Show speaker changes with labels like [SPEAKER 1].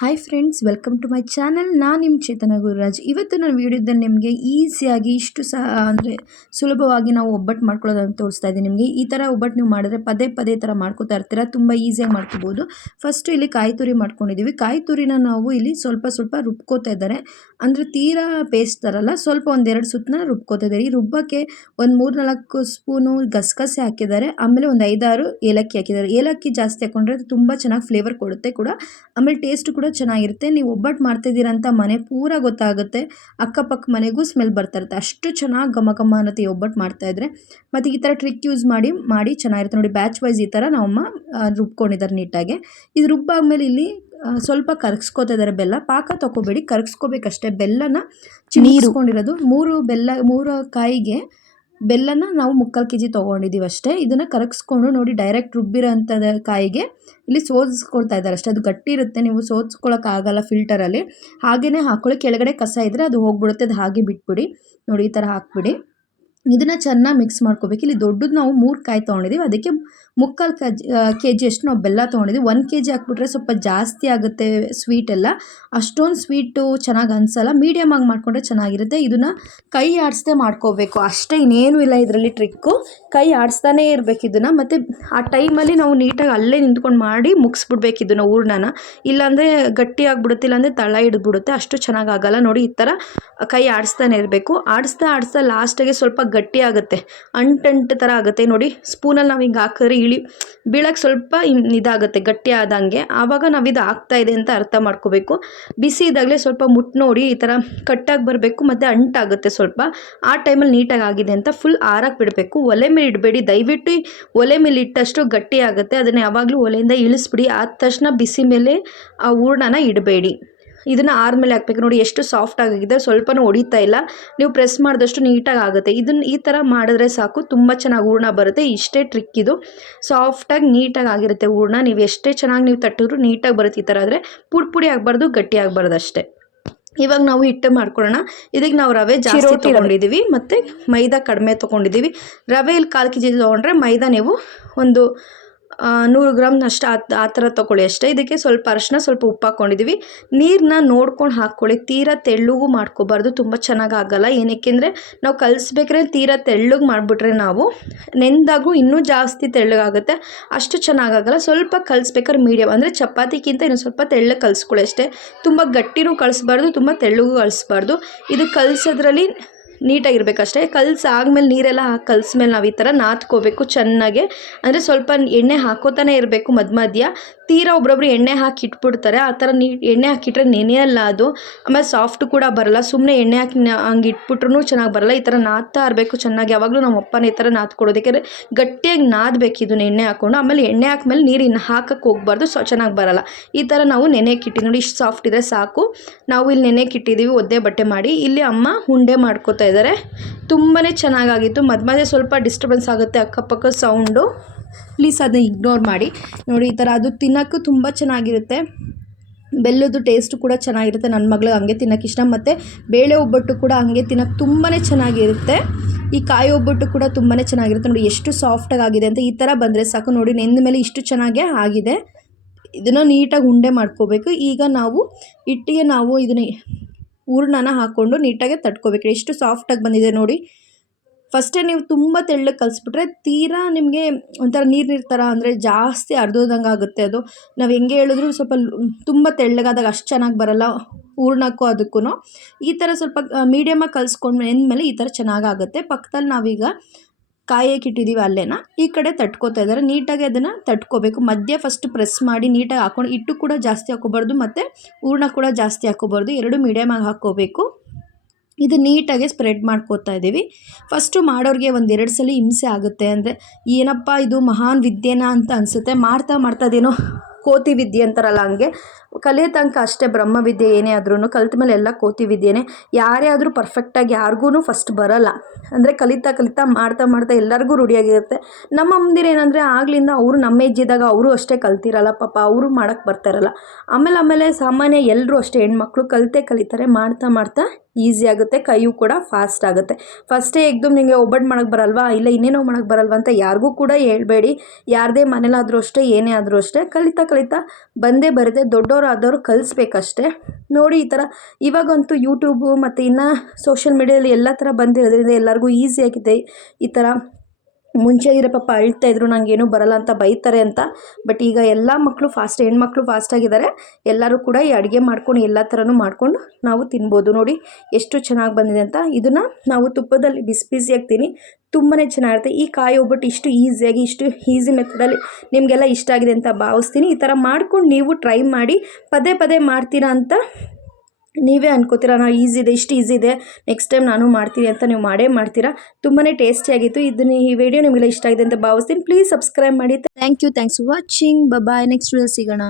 [SPEAKER 1] Hi friends welcome to my channel ನಾನು ನಿಮ್ಮ ಚೇತನ ಗುರುರಾಜ್. ಇವತ್ತು ನಾನು ವಿಡಿಯೋದಲ್ಲಿ ನಿಮಗೆ ಈಸಿಯಾಗಿ ಇಷ್ಟು ಸಹ ಅಂದರೆ ಸುಲಭವಾಗಿ ನಾವು ಒಬ್ಬಟ್ಟು ಮಾಡ್ಕೊಳ್ಳೋದನ್ನು ತೋರಿಸ್ತಾ ಇದ್ದೀನಿ ನಿಮಗೆ. ಈ ಥರ ಒಬ್ಬಟ್ಟು ನೀವು ಮಾಡಿದ್ರೆ ಪದೇ ಪದೇ ಥರ ಮಾಡ್ಕೋತಾ ಇರ್ತೀರ, ತುಂಬ ಈಸಿಯಾಗಿ ಮಾಡ್ಕೋಬೋದು. ಫಸ್ಟು ಇಲ್ಲಿ ಕಾಯಿ ತುರಿ ಮಾಡ್ಕೊಂಡಿದ್ದೀವಿ ಕಾಯಿ ತುರಿನ ನಾವು ಇಲ್ಲಿ ಸ್ವಲ್ಪ ಸ್ವಲ್ಪ ರುಬ್ಕೋತಾ ಇದ್ದಾರೆ. ಅಂದರೆ ತೀರಾ ಪೇಸ್ಟ್ ಥರಲ್ಲ ಸ್ವಲ್ಪ ಒಂದೆರಡು ಸುತ್ತನ ರುಬ್ಕೋತಾ ಇದ್ದಾರೆ. ಈ ರುಬ್ಬಕ್ಕೆ ಒಂದು ಮೂರು ನಾಲ್ಕು ಸ್ಪೂನು ಗಸಗಸೆ ಹಾಕಿದ್ದಾರೆ. ಆಮೇಲೆ ಒಂದು ಐದಾರು ಏಲಕ್ಕಿ ಹಾಕಿದ್ದಾರೆ. ಏಲಕ್ಕಿ ಜಾಸ್ತಿ ಹಾಕೊಂಡ್ರೆ ಅದು ತುಂಬ ಚೆನ್ನಾಗಿ ಫ್ಲೇವರ್ ಕೊಡುತ್ತೆ ಕೂಡ. ಆಮೇಲೆ ಟೇಸ್ಟ್ ಚೆನ್ನಾಗಿರುತ್ತೆ. ನೀವು ಒಬ್ಬಟ್ಟು ಮಾಡ್ತಿದ್ದೀರ ಅಂತ ಮನೆ ಪೂರ ಗೊತ್ತಾಗುತ್ತೆ. ಅಕ್ಕಪಕ್ಕ ಮನೆಗೂ ಸ್ಮೆಲ್ ಬರ್ತಾ ಇರುತ್ತೆ. ಅಷ್ಟು ಚೆನ್ನಾಗಿ ಘಮ ಘಮ ಅನ್ನತ್ತೆ ಈ ಒಬ್ಬಟ್ಟು ಮಾಡ್ತಾಯಿದ್ರೆ ಮತ್ತು ಈ ಥರ ಟ್ರಿಕ್ ಯೂಸ್ ಮಾಡಿ ಮಾಡಿ ಚೆನ್ನಾಗಿರುತ್ತೆ. ನೋಡಿ ಬ್ಯಾಚ್ ವೈಸ್ ಈ ಥರ ನಮ್ಮಮ್ಮ ರುಬ್ಕೊಂಡಿದ್ದಾರೆ ನೀಟಾಗಿ. ಇದು ರುಬ್ಬಾದ್ಮೇಲೆ ಇಲ್ಲಿ ಸ್ವಲ್ಪ ಕರಗಿಸ್ಕೋತಾ ಇದ್ದಾರೆ ಬೆಲ್ಲ. ಪಾಕ ತಗೋಬೇಡಿ ಕರಗಿಸ್ಕೋಬೇಕಷ್ಟೇ. ಬೆಲ್ಲನ ನೀರುಕೊಂಡಿರೋದು ಮೂರು ಬೆಲ್ಲ ಮೂರು ಕಾಯಿಗೆ ಬೆಲ್ಲನ ನಾವು ಮುಕ್ಕಾಲು ಕೆ ಜಿ ತೊಗೊಂಡಿದ್ದೀವಿ ಅಷ್ಟೇ. ಇದನ್ನು ಕರಗಿಸ್ಕೊಂಡು ನೋಡಿ ಡೈರೆಕ್ಟ್ ರುಬ್ಬಿರೋ ಕಾಯಿಗೆ ಇಲ್ಲಿ ಸೋದಿಸ್ಕೊಳ್ತಾ ಇದ್ದಾರೆ ಅಷ್ಟೇ. ಅದು ಗಟ್ಟಿ ಇರುತ್ತೆ, ನೀವು ಸೋದಿಸ್ಕೊಳಕ್ಕಾಗಲ್ಲ ಫಿಲ್ಟರಲ್ಲಿ ಹಾಗೇ ಹಾಕ್ಕೊಳ್ಳಿ ಕೆಳಗಡೆ ಕಸ ಇದ್ದರೆ ಅದು ಹೋಗ್ಬಿಡುತ್ತೆ. ಅದು ಹಾಗೆ ಬಿಟ್ಬಿಡಿ. ನೋಡಿ ಈ ಥರ ಹಾಕ್ಬಿಡಿ. ಇದನ್ನು ಚೆನ್ನಾಗಿ ಮಿಕ್ಸ್ ಮಾಡ್ಕೋಬೇಕು. ಇಲ್ಲಿ ದೊಡ್ಡದು ನಾವು ಮೂರು ಕಾಯಿ ತೊಗೊಂಡಿದ್ದೀವಿ ಅದಕ್ಕೆ ಮುಕ್ಕಾಲು ಕಜ್ ಕೆ ಜಿಯಷ್ಟು ನಾವು ಬೆಲ್ಲ ತೊಗೊಂಡಿದ್ದೀವಿ ಒಂದು ಕೆ ಜಿ ಹಾಕ್ಬಿಟ್ರೆ ಸ್ವಲ್ಪ ಜಾಸ್ತಿ ಆಗುತ್ತೆ ಸ್ವೀಟ್ ಎಲ್ಲ. ಅಷ್ಟೊಂದು ಸ್ವೀಟು ಚೆನ್ನಾಗಿ ಅನಿಸಲ್ಲ. ಮೀಡಿಯಮ್ ಆಗಿ ಮಾಡಿಕೊಂಡ್ರೆ ಚೆನ್ನಾಗಿರುತ್ತೆ. ಇದನ್ನು ಕೈ ಆಡಿಸ್ದೆ ಮಾಡ್ಕೋಬೇಕು. ಅಷ್ಟೇ ಇನ್ನೇನು ಇಲ್ಲ ಇದರಲ್ಲಿ ಟ್ರಿಕ್ಕು ಕೈ ಆಡಿಸ್ತಾನೇ ಇರಬೇಕು ಇದನ್ನು. ಮತ್ತು ಆ ಟೈಮಲ್ಲಿ ನಾವು ನೀಟಾಗಿ ಅಲ್ಲೇ ನಿಂತ್ಕೊಂಡು ಮಾಡಿ ಮುಗಿಸ್ಬಿಡ್ಬೇಕು ಇದನ್ನು ಹೂರ್ಣನ ಇಲ್ಲಾಂದರೆ ಗಟ್ಟಿ ಆಗಿಬಿಡುತ್ತೆ, ಇಲ್ಲಾಂದರೆ ತಳ ಹಿಡಿದ್ಬಿಡುತ್ತೆ. ಅಷ್ಟು ಚೆನ್ನಾಗಿ ಆಗಲ್ಲ. ನೋಡಿ ಈ ಥರ ಕೈ ಆಡಿಸ್ತಾನೆ ಇರಬೇಕು. ಆಡಿಸ್ತಾ ಆಡಿಸ್ತಾ ಲಾಸ್ಟಿಗೆ ಸ್ವಲ್ಪ ಗಟ್ಟಿ ಆಗುತ್ತೆ. ಅಂಟಂಟು ಥರ ಆಗುತ್ತೆ. ನೋಡಿ ಸ್ಪೂನಲ್ಲಿ ನಾವು ಹಿಂಗೆ ಹಾಕಿದ್ರೆ ಇಳಿ ಬೀಳಕ್ಕೆ ಸ್ವಲ್ಪ ಇದಾಗುತ್ತೆ, ಗಟ್ಟಿ ಆದಂಗೆ. ಆವಾಗ ನಾವು ಇದು ಆಗ್ತಾ ಇದೆ ಅಂತ ಅರ್ಥ ಮಾಡ್ಕೋಬೇಕು. ಬಿಸಿ ಇದ್ದಾಗಲೇ ಸ್ವಲ್ಪ ಮುಟ್ಟು ನೋಡಿ ಈ ಥರ ಕಟ್ಟಾಗಿ ಬರಬೇಕು, ಮತ್ತು ಅಂಟಾಗುತ್ತೆ ಸ್ವಲ್ಪ. ಆ ಟೈಮಲ್ಲಿ ನೀಟಾಗಿ ಆಗಿದೆ ಅಂತ ಫುಲ್ ಆರಕ್ಕೆ ಬಿಡಬೇಕು. ಒಲೆ ಮೇಲೆ ಇಡಬೇಡಿ. ದಯವಿಟ್ಟು ಒಲೆ ಮೇಲೆ ಇಟ್ಟಷ್ಟು ಗಟ್ಟಿ ಆಗುತ್ತೆ. ಅದನ್ನು ಯಾವಾಗಲೂ ಒಲೆಯಿಂದ ಇಳಿಸ್ಬಿಡಿ. ಆದ ತಕ್ಷಣ ಬಿಸಿ ಮೇಲೆ ಆ ಹೂರ್ಣನ ಇಡಬೇಡಿ. ಇದನ್ನು ಆರ್ಮೇಲೆ ಹಾಕ್ಬೇಕು. ನೋಡಿ ಎಷ್ಟು ಸಾಫ್ಟ್ ಆಗಿದೆ. ಸ್ವಲ್ಪನೂ ಹೊಡಿತಾ ಇಲ್ಲ. ನೀವು ಪ್ರೆಸ್ ಮಾಡಿದಷ್ಟು ನೀಟಾಗಿ ಆಗುತ್ತೆ. ಇದನ್ನು ಈ ಥರ ಮಾಡಿದ್ರೆ ಸಾಕು. ತುಂಬ ಚೆನ್ನಾಗಿ ಹೂರ್ಣ ಬರುತ್ತೆ. ಇಷ್ಟೇ ಟ್ರಿಕ್ ಇದು. ಸಾಫ್ಟಾಗಿ ನೀಟಾಗಿ ಆಗಿರುತ್ತೆ ಹೂರ್ಣ. ನೀವು ಎಷ್ಟೇ ಚೆನ್ನಾಗಿ ನೀವು ತಟ್ಟಿದ್ರು ನೀಟಾಗಿ ಬರುತ್ತೆ ಈ ಥರ ಆದರೆ ಪುಡಿ ಪುಡಿ ಆಗಬಾರ್ದು ಗಟ್ಟಿ ಆಗಬಾರ್ದು ಅಷ್ಟೇ. ಇವಾಗ ನಾವು ಹಿಟ್ಟು ಮಾಡ್ಕೊಳ್ಳೋಣ. ಇದಕ್ಕೆ ನಾವು ರವೆ ಜಾಸ್ತಿ ತೊಗೊಂಡಿದ್ದೀವಿ ಮತ್ತು ಮೈದಾ ಕಡಿಮೆ ತೊಗೊಂಡಿದ್ದೀವಿ ರವೆಯಲ್ಲಿ ಕಾಲು ಕೆ ಜಿ ತೊಗೊಂಡ್ರೆ ಮೈದಾ ನೀವು ಒಂದು ನೂರು ಗ್ರಾಮ್ನಷ್ಟು ಆ ಆ ಥರ ತೊಗೊಳ್ಳಿ ಅಷ್ಟೇ. ಇದಕ್ಕೆ ಸ್ವಲ್ಪ ಅರಶಿನ, ಸ್ವಲ್ಪ ಉಪ್ಪು ಹಾಕ್ಕೊಂಡಿದ್ದೀವಿ ನೀರನ್ನ ನೋಡ್ಕೊಂಡು ಹಾಕ್ಕೊಳ್ಳಿ. ತೀರಾ ತೆಳ್ಳಗೂ ಮಾಡ್ಕೋಬಾರ್ದು. ತುಂಬ ಚೆನ್ನಾಗಿ ಆಗೋಲ್ಲ. ಏನಕ್ಕೆ ಅಂದರೆ ನಾವು ಕಲಿಸ್ಬೇಕಾದ್ರೆ ತೀರಾ ತೆಳ್ಳಗೆ ಮಾಡಿಬಿಟ್ರೆ ನಾವು ನೆಂದಾಗೂ ಇನ್ನೂ ಜಾಸ್ತಿ ತೆಳ್ಳಗಾಗುತ್ತೆ ಅಷ್ಟು ಚೆನ್ನಾಗಾಗಲ್ಲ ಸ್ವಲ್ಪ ಕಲಿಸ್ಬೇಕಾದ್ರೆ ಮೀಡಿಯಮ್ ಅಂದರೆ ಚಪಾತಿಗಿಂತ ಇನ್ನೂ ಸ್ವಲ್ಪ ತೆಳ್ಳಗೆ ಕಲಿಸ್ಕೊಳ್ಳಿ ಅಷ್ಟೇ. ತುಂಬ ಗಟ್ಟಿನೂ ಕಳಿಸ್ಬಾರ್ದು ತುಂಬ ತೆಳ್ಳಗೂ ಕಳಿಸ್ಬಾರ್ದು ಇದು ಕಲಿಸೋದ್ರಲ್ಲಿ ನೀಟಾಗಿರ್ಬೇಕಷ್ಟೇ. ಕಲ್ಸಿ ಆದ್ಮೇಲೆ ನೀರೆಲ್ಲ ಹಾಕಿ ಕಲ್ಸ್ಮೇಲೆ ನಾವು ಈ ಥರ ನಾದ್ಕೋಬೇಕು ಚೆನ್ನಾಗೆ. ಅಂದರೆ ಸ್ವಲ್ಪ ಎಣ್ಣೆ ಹಾಕೋತಾನೆ ಇರಬೇಕು ಮಧ್ಯ ಮಧ್ಯ. ತೀರಾ ಒಬ್ರೊಬ್ರು ಎಣ್ಣೆ ಹಾಕಿ ಇಟ್ಬಿಡ್ತಾರೆ. ಆ ಥರ ನೀ ಎಣ್ಣೆ ಹಾಕಿಟ್ರೆ ನೆನೆಯಲ್ಲ ಅದು. ಆಮೇಲೆ ಸಾಫ್ಟ್ ಕೂಡ ಬರಲ್ಲ. ಸುಮ್ಮನೆ ಎಣ್ಣೆ ಹಾಕಿ ಹಂಗೆ ಇಟ್ಬಿಟ್ರು ಚೆನ್ನಾಗಿ ಬರಲ್ಲ. ಈ ಥರ ನಾದ್ತಾ ಇರಬೇಕು ಚೆನ್ನಾಗಿ. ಯಾವಾಗಲೂ ನಮ್ಮ ಅಪ್ಪನ ಈ ಥರ ನಾದ್ಕೊಡೋದು. ಯಾಕೆಂದರೆ ಗಟ್ಟಿಯಾಗಿ ನಾದಬೇಕು ಇದನ್ನ ಎಣ್ಣೆ ಹಾಕ್ಕೊಂಡು ಆಮೇಲೆ ಎಣ್ಣೆ ಹಾಕ್ಮೇಲೆ ನೀರು ಇನ್ನು ಹಾಕಕ್ಕೆ ಹೋಗ್ಬಾರ್ದು. ಸೊ ಚೆನ್ನಾಗಿ ಬರಲ್ಲ. ಈ ಥರ ನಾವು ನೆನೆಯಕ್ಕೆ ನೋಡಿ. ಇಷ್ಟು ಸಾಫ್ಟ್ ಇದ್ರೆ ಸಾಕು. ನಾವು ಇಲ್ಲಿ ನೆನೆಯಕ್ಕೆ ಇಟ್ಟಿದ್ದೀವಿ ಒದ್ದೆ ಬಟ್ಟೆ ಮಾಡಿ. ಇಲ್ಲಿ ಅಮ್ಮ ಉಂಡೆ ಮಾಡ್ಕೋತಾ ಇದ್ದಾರೆ. ತುಂಬಾ ಚೆನ್ನಾಗಾಗಿತ್ತು. ಮಧ್ಯ ಮಧ್ಯೆ ಸ್ವಲ್ಪ ಡಿಸ್ಟರ್ಬೆನ್ಸ್ ಆಗುತ್ತೆ, ಅಕ್ಕಪಕ್ಕ ಸೌಂಡು ಪ್ಲೀಸ್ ಅದನ್ನ ಇಗ್ನೋರ್ ಮಾಡಿ. ನೋಡಿ, ಈ ಥರ ಅದು ತಿನ್ನೋಕ್ಕೂ ತುಂಬ ಚೆನ್ನಾಗಿರುತ್ತೆ. ಬೆಲ್ಲದ್ದು ಟೇಸ್ಟು ಕೂಡ ಚೆನ್ನಾಗಿರುತ್ತೆ. ನನ್ನ ಮಗಳಿಗೆ ಹಂಗೆ ತಿನ್ನೋಕ್ಕೆ ಇಷ್ಟ. ಮತ್ತು ಬೇಳೆ ಒಬ್ಬಟ್ಟು ಕೂಡ ಹಂಗೆ ತಿನ್ನೋಕ್ಕೆ ತುಂಬಾ ಚೆನ್ನಾಗಿರುತ್ತೆ. ಈ ಕಾಯಿ ಒಬ್ಬಟ್ಟು ಕೂಡ ತುಂಬಾ ಚೆನ್ನಾಗಿರುತ್ತೆ. ನೋಡಿ, ಎಷ್ಟು ಸಾಫ್ಟಾಗಿ ಆಗಿದೆ ಅಂತ ಈ ಥರ ಬಂದರೆ ಸಾಕು. ನೋಡಿ ನೆಂದ ಮೇಲೆ ಇಷ್ಟು ಚೆನ್ನಾಗೇ ಆಗಿದೆ. ಇದನ್ನು ನೀಟಾಗಿ ಉಂಡೆ ಮಾಡ್ಕೋಬೇಕು. ಈಗ ನಾವು ಇಟ್ಟಿಗೆ ನಾವು ಇದನ್ನ ಹೂರ್ಣನ ಹಾಕ್ಕೊಂಡು ನೀಟಾಗಿ ತಟ್ಕೋಬೇಕು. ಎಷ್ಟು ಸಾಫ್ಟಾಗಿ ಬಂದಿದೆ ನೋಡಿ. ಫಸ್ಟೇ ನೀವು ತುಂಬ ತೆಳ್ಳಗೆ ಕಲಿಸ್ಬಿಟ್ರೆ ತೀರಾ ನಿಮಗೆ ಒಂಥರ ನೀರು ನೀರು ಥರ ಅಂದರೆ ಜಾಸ್ತಿ ಅರ್ಧೋದಂಗೆ ಆಗುತ್ತೆ ಅದು. ನಾವು ಹೆಂಗೆ ಹೇಳಿದ್ರು ಸ್ವಲ್ಪ ತುಂಬ ತೆಳ್ಳಗಾದಾಗ ಅಷ್ಟು ಚೆನ್ನಾಗಿ ಬರಲ್ಲ ಹೂರ್ಣಕ್ಕೂ ಅದಕ್ಕೂ ಈ ಥರ ಸ್ವಲ್ಪ ಮೀಡಿಯಮಾಗಿ ಕಲಿಸ್ಕೊಂಡು ಎಂದಮೇಲೆ ಈ ಥರ ಚೆನ್ನಾಗಾಗುತ್ತೆ ಪಕ್ಕದಲ್ಲಿ ನಾವೀಗ ಕಾಯಕ್ಕೆ ಇಟ್ಟಿದ್ದೀವಿ ಅಲ್ಲೇನ? ಈ ಕಡೆ ತಟ್ಕೋತಾ ಇದ್ದಾರೆ. ನೀಟಾಗಿ ಅದನ್ನು ತಟ್ಕೋಬೇಕು. ಮಧ್ಯ ಫಸ್ಟ್ ಪ್ರೆಸ್ ಮಾಡಿ ನೀಟಾಗಿ ಹಾಕೊಂಡು ಹಿಟ್ಟು ಕೂಡ ಜಾಸ್ತಿ ಹಾಕೋಬಾರ್ದು ಮತ್ತು ಹೂರ್ಣ ಕೂಡ ಜಾಸ್ತಿ ಹಾಕೋಬಾರ್ದು ಎರಡು ಮೀಡಿಯಮಾಗಿ ಹಾಕ್ಕೋಬೇಕು. ಇದು ನೀಟಾಗಿ ಸ್ಪ್ರೆಡ್ ಮಾಡ್ಕೋತಾ ಇದ್ದೀವಿ. ಫಸ್ಟು ಮಾಡೋರಿಗೆ ಒಂದು ಎರಡು ಸಲ ಹಿಂಸೆ ಆಗುತ್ತೆ ಅಂದರೆ ಏನಪ್ಪ ಇದು ಮಹಾನ್ ವಿದ್ಯೆನಾ ಅಂತ ಅನಿಸುತ್ತೆ. ಮಾಡ್ತಾ ಮಾಡ್ತಾ ಅದೇನೋ ಕೋತಿ ವಿದ್ಯೆ ಅಂತಾರಲ್ಲ ಹಂಗೆ. ಕಲಿಯೋ ತನಕ ಅಷ್ಟೇ ಬ್ರಹ್ಮ ವಿದ್ಯೆ ಏನೇ ಆದ್ರೂ ಕಲಿತ ಮೇಲೆ ಎಲ್ಲ ಕೋತಿ ವಿದ್ಯೆನೇ. ಯಾರೇ ಆದರೂ ಪರ್ಫೆಕ್ಟಾಗಿ ಯಾರಿಗೂ ಫಸ್ಟ್ ಬರಲ್ಲ. ಅಂದರೆ ಕಲಿತಾ ಕಲಿತಾ ಮಾಡ್ತಾ ಮಾಡ್ತಾ ಎಲ್ಲರಿಗೂ ರೂಢಿಯಾಗಿರುತ್ತೆ. ನಮ್ಮ ಅಮ್ಮಂದಿರು ಏನಂದರೆ ಆಗ್ಲಿಂದ ಅವರು ನಮ್ಮ ಏಜ್ ಇದ್ದಾಗ ಅವರು ಅಷ್ಟೇ ಕಲ್ತಿರಲ್ಲ ಪಾಪ, ಅವರು ಮಾಡೋಕ್ಕೆ ಬರ್ತಾರಲ್ಲ ಆಮೇಲೆ ಆಮೇಲೆ ಸಾಮಾನ್ಯ ಎಲ್ಲರೂ ಅಷ್ಟೇ ಹೆಣ್ಮಕ್ಳು ಕಲಿತೇ ಕಲಿತಾರೆ, ಮಾಡ್ತಾ ಮಾಡ್ತಾ ಈಸಿ ಆಗುತ್ತೆ, ಕೈಯೂ ಕೂಡ ಫಾಸ್ಟ್ ಆಗುತ್ತೆ. ಫಸ್ಟೇ ಎಗ್ದು ನಿಮಗೆ ಒಬ್ಬಟ್ಟು ಮಾಡೋಕ್ಕೆ ಬರಲ್ವಾ? ಇಲ್ಲ ಇನ್ನೇನೋ ಮಾಡೋಕ್ಕೆ ಬರಲ್ವಾ ಅಂತ ಯಾರಿಗೂ ಕೂಡ ಹೇಳಬೇಡಿ. ಯಾರದೇ ಮನೇಲಾದರೂ ಅಷ್ಟೇ, ಏನೇ ಆದರೂ ಅಷ್ಟೇ, ಕಲಿತಾ ಕಲಿತಾ ಬಂದೇ ಬರುತ್ತೆ. ದೊಡ್ಡವರಾದವರು ಕಲಿಸ್ಬೇಕಷ್ಟೇ. ನೋಡಿ ಈ ಥರ ಇವಾಗಂತೂ ಯೂಟ್ಯೂಬು ಮತ್ತು ಇನ್ನು ಸೋಷಿಯಲ್ ಮೀಡಿಯಲ್ಲಿ ಎಲ್ಲ ಥರ ಬಂದಿರೋದ್ರಿಂದ ಎಲ್ಲರಿಗೂ ಈಸಿಯಾಗಿದೆ ಈ ಥರ ಮುಂಚೆ ಇರೋ ಪಾಪ ಅಳ್ತಾ ಇದ್ರು ನನಗೇನು ಬರಲ್ಲ ಅಂತ ಬೈತಾರೆ ಅಂತ. ಬಟ್ ಈಗ ಎಲ್ಲ ಮಕ್ಕಳು ಫಾಸ್ಟ್ ಹೆಣ್ಮಕ್ಳು ಫಾಸ್ಟಾಗಿದ್ದಾರೆ ಎಲ್ಲರೂ ಕೂಡ ಈ ಅಡುಗೆ ಮಾಡ್ಕೊಂಡು ಎಲ್ಲ ಥರನೂ ಮಾಡ್ಕೊಂಡು ನಾವು ತಿನ್ಬೋದು. ನೋಡಿ, ಎಷ್ಟು ಚೆನ್ನಾಗಿ ಬಂದಿದೆ ಅಂತ. ಇದನ್ನು ನಾವು ತುಪ್ಪದಲ್ಲಿ ಬಿಸಿ ಬಿಸಿಯಾಗಿ ತಿನ್ನಿ ತುಂಬಾ ಚೆನ್ನಾಗಿರುತ್ತೆ. ಈ ಕಾಯಿ ಒಬ್ಬಟ್ಟು ಇಷ್ಟು ಈಸಿಯಾಗಿ, ಇಷ್ಟು ಈಸಿ ಮೆಥಡಲ್ಲಿ ನಿಮಗೆಲ್ಲ ಇಷ್ಟ ಆಗಿದೆ ಅಂತ ಭಾವಿಸ್ತೀನಿ. ಈ ಥರ ಮಾಡ್ಕೊಂಡು ನೀವು ಟ್ರೈ ಮಾಡಿ, ಪದೇ ಪದೇ ಮಾಡ್ತೀರಾ ಅಂತ ನೀವೇ ಅನ್ಕೋತೀರ, ನಾ ಈಸಿ ಇದೆ, ಇಷ್ಟು ಈಸಿ ಇದೆ ನೆಕ್ಸ್ಟ್ ಟೈಮ್ ನಾನು ಮಾಡ್ತೀನಿ ಅಂತ ನೀವು ಮಾಡೇ ಮಾಡ್ತೀರಾ? ತುಂಬಾ ಟೇಸ್ಟಿಯಾಗಿತ್ತು ಇದನ್ನ ಈ ವಿಡಿಯೋ ನಿಮಗೆಲ್ಲ ಇಷ್ಟ ಆಗಿದೆ ಅಂತ ಭಾವಿಸ್ತೀನಿ. ಪ್ಲೀಸ್ ಸಬ್ಸ್ಕ್ರೈಬ್ ಮಾಡಿ. Thank you thanks for watching bye next video ಸಿಗೋಣ.